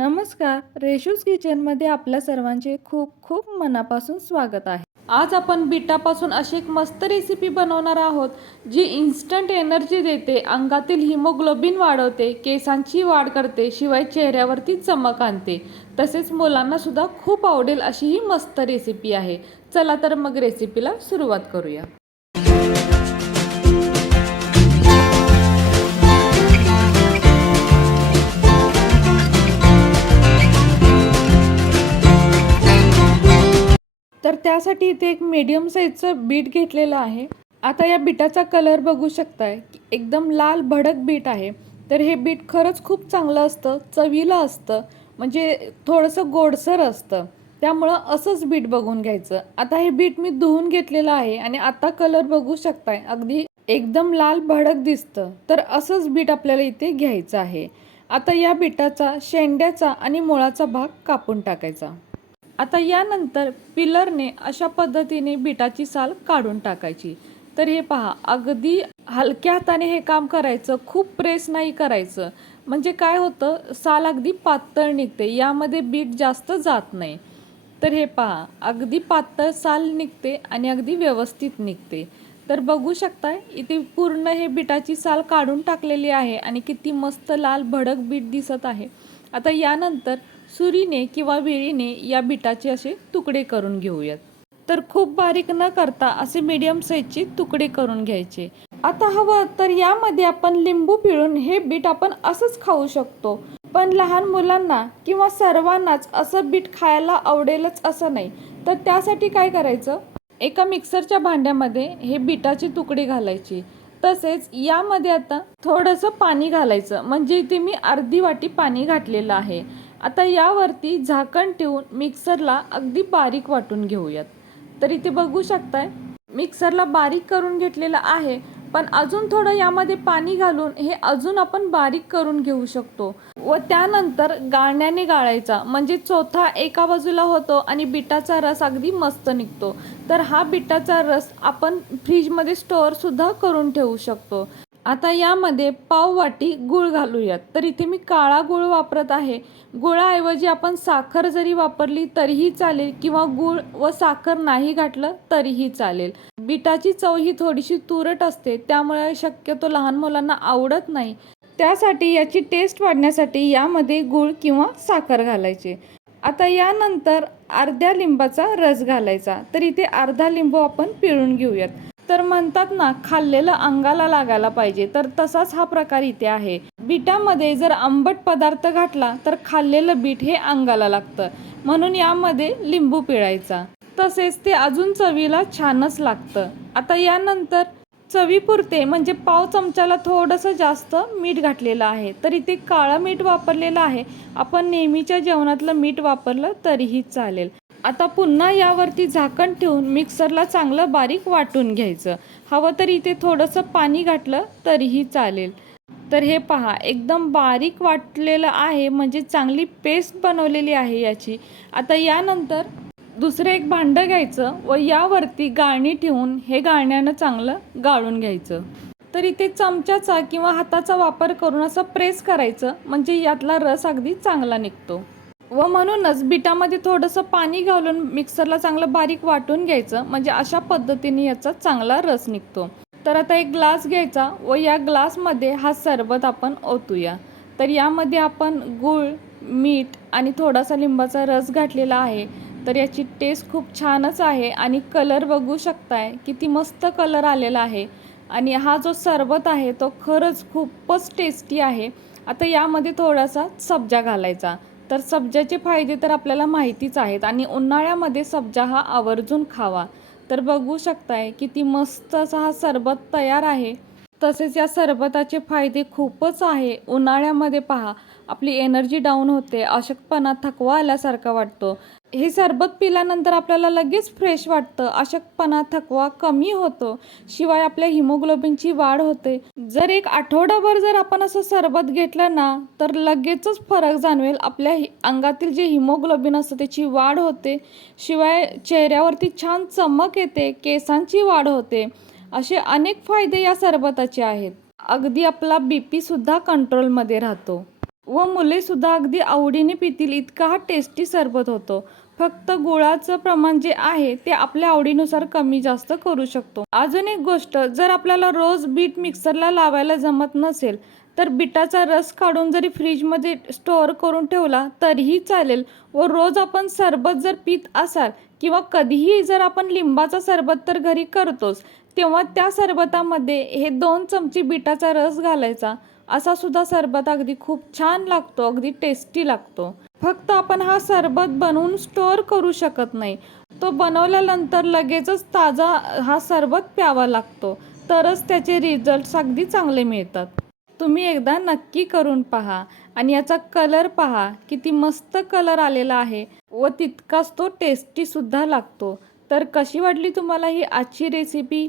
नमस्कार रेशूज किचनमध्ये आपल्या सर्वांचे खूप खूप मनापासून स्वागत आहे. आज आपण बीटापासून अशी एक मस्त रेसिपी बनवणार आहोत जी इन्स्टंट एनर्जी देते अंगातील हिमोग्लोबिन वाढवते केसांची वाढ करते शिवाय चेहऱ्यावरती चमक आणते. तसेच मुलांना सुद्धा खूप आवडेल अशी ही मस्त रेसिपी आहे. चला तर मग रेसिपीला सुरुवात करूया. त्यासाठी इथे एक मीडियम साईजचं बीट घेतलेलं आहे. आता या बीटाचा कलर बघू शकताय. की एकदम लाल भडक बीट आहे. तर हे बीट खरंच खूप चांगलं असतं चवीला असतं म्हणजे थोडंसं गोडसर असतं. त्यामुळं असंच बीट बघून घ्यायचं. आता हे बीट मी धुवून घेतलेलं आहे आणि आता कलर बघू शकताय. अगदी एकदम लाल भडक दिसतं. तर असंच बीट आपल्याला इथे घ्यायचं आहे. आता या बीटाचा शेंड्याचा आणि मुळाचा भाग कापून टाकायचा. आता यानंतर पिलरने अशा पद्धतीने बिटाची साल काढून टाकायची. तर हे पहा अगदी हलक्या हाताने हे काम करायचं खूप प्रेस नाही करायचं. म्हणजे काय होतं साल अगदी पातळ निघते यामध्ये बीट जास्त जात नाही. तर हे पहा अगदी पातळ साल निघते आणि अगदी व्यवस्थित निघते. तर बघू शकता इथे पूर्ण हे बिटाची साल काढून टाकलेली आहे आणि किती मस्त लाल भडक बीट दिसत आहे. आता यानंतर सुरीने किंवा विळीने या बिटाचे असे तुकडे करून घेऊयात. तर खूप बारीक न करता असे मीडियम साईजचे तुकडे करून घ्यायचे. आता हवं तर यामध्ये आपण लिंबू पिळून हे बीट आपण असंच खाऊ शकतो. पण लहान मुलांना किंवा सर्वांनाच असं बीट खायला आवडेलच असं नाही. तर त्यासाठी काय करायचं? एका मिक्सरच्या भांड्यामध्ये हे बिटाचे तुकडे घालायचे. तसेच यामध्ये आता थोडंसं पाणी घालायचं. म्हणजे इथे मी अर्धी वाटी पाणी घातलेलं आहे. आता यावरती झाकण ठेवून मिक्सरला अगदी बारीक वाटून घेऊयात. तर इथे बघू शकताय मिक्सरला बारीक करून घेतलेलं आहे पण अजून थोडं यामध्ये पाणी घालून हे अजून आपण बारीक करून घेऊ शकतो. व त्यानंतर गाळण्याने गाळायचा म्हणजे चोथा एका बाजूला होतो आणि बिटाचा रस अगदी मस्त निघतो. तर हा बिटाचा रस आपण फ्रीजमध्ये स्टोअरसुद्धा करून ठेवू शकतो. आता यामध्ये पाव वाटी गुळ घालूयात. तर इथे मी काळा गुळ वापरत आहे. गुळाऐवजी आपण साखर जरी वापरली तरीही चालेल किंवा गुळ व साखर नाही घातलं तरीही चालेल. बिटाची चव ही थोडीशी तुरट असते त्यामुळे शक्यतो लहान मुलांना आवडत नाही. त्यासाठी याची टेस्ट वाढण्यासाठी यामध्ये गुळ किंवा साखर घालायचे. आता यानंतर अर्ध्या लिंबाचा रस घालायचा. तर इथे अर्धा लिंबू आपण पिळून घेऊयात. तर म्हणतात ना खाल्लेलं अंगाला लागायला पाहिजे. तर तसाच हा प्रकार इथे आहे. बिटामध्ये जर आंबट पदार्थ घातला तर खाल्लेलं बीट हे अंगाला लागतं. म्हणून यामध्ये लिंबू पिळायचा. तसेच ते अजून चवीला छानच लागतं. आता यानंतर चवीपुरते म्हणजे पाव चमचाला थोडंसं जास्त मीठ घातलेलं आहे. तर इथे काळं मीठ वापरलेलं आहे. आपण नेहमीच्या जेवणातलं मीठ वापरलं तरीही चालेल. आता पुन्हा यावरती झाकण ठेवून मिक्सरला चांगलं बारीक वाटून घ्यायचं. हवं तर इथे थोडंसं पाणी घातलं तरीही चालेल. तर हे पहा एकदम बारीक वाटलेलं आहे म्हणजे चांगली पेस्ट बनवलेली आहे याची. आता यानंतर दुसरं एक भांडं घ्यायचं व यावरती गाळणी ठेवून हे गाळण्यानं चांगलं गाळून घ्यायचं. तर इथे चमच्याचा किंवा हाताचा वापर करून असं प्रेस करायचं म्हणजे यातला रस अगदी चांगला निघतो. व म्हणूनच बिटामध्ये थोडंसं पाणी घालून मिक्सरला चांगलं बारीक वाटून घ्यायचं. म्हणजे अशा पद्धतीने याचा चांगला रस निघतो. तर आता एक ग्लास घ्यायचा व या ग्लासमध्ये हा सरबत आपण ओतूया. तर यामध्ये आपण गूळ मीठ आणि थोडासा लिंबाचा रस घातलेला आहे. तर याची टेस्ट खूप छानच आहे आणि कलर बघू शकताय किती मस्त कलर आलेला आहे. आणि हा जो सरबत आहे तो खरंच खूपच टेस्टी आहे. आता यामध्ये थोडासा सब्जा घालायचा. तर सब्जाचे फायदे तर आपल्याला माहितीच आहेत. आणि उन्हाळ्यामध्ये सब्जा हा आवर्जून खावा. तर बघू शकताय किती मस्त असा हा सरबत तयार आहे. तसेच या सरबताचे फायदे खूपच आहे. उन्हाळ्यामध्ये पहा आपली एनर्जी डाऊन होते. अशक्तपणा थकवा आल्यासारखा वाटतो. हे सरबत पिल्यानंतर आपल्याला लगेच फ्रेश वाटतं. अशक्तपणा थकवा कमी होतो. शिवाय आपल्या हिमोग्लोबिनची वाढ होते. जर एक आठवडाभर जर आपण असं सरबत घेतलं ना तर लगेचच फरक जाणवेल. आपल्या अंगातील जे हिमोग्लोबिन असतं त्याची वाढ होते. शिवाय चेहऱ्यावरती छान चमक येते केसांची वाढ होते. असे अनेक फायदे या सरबताचे आहेत. अगदी आपला बी पीसुद्धा कंट्रोलमध्ये राहतो. व मुले सुद्धा अगदी आवडीने पितील इतका हा टेस्टी सरबत होतो. फक्त गुळाचं प्रमाण जे आहे ते आपल्या आवडीनुसार कमी जास्त करू शकतो. अजून एक गोष्ट जर आपल्याला रोज बीट मिक्सरला लावायला जमत नसेल तर बिटाचा रस काढून जरी फ्रीजमध्ये स्टोअर करून ठेवला तरीही चालेल. व रोज आपण सरबत जर पित असाल किंवा कधीही जर आपण लिंबाचा सरबत तर घरी करतोच तेव्हा त्या सरबतामध्ये हे दोन चमचे बिटाचा रस घालायचा. असा सुद्धा सरबत अगदी खूप छान लागतो अगदी टेस्टी लागतो. फक्त आपण हा सरबत बनवून स्टोअर करू शकत नाही. तो बनवल्यानंतर लगेचच ताजा हा सरबत प्यावा लागतो. तरच त्याचे रिझल्ट्स अगदी चांगले मिळतात. तुम्ही एकदा नक्की करून पहा आणि याचा कलर पहा. किती मस्त कलर आलेला आहे व तितकाच तो टेस्टीसुद्धा लागतो. तर कशी वाटली तुम्हाला ही आजची रेसिपी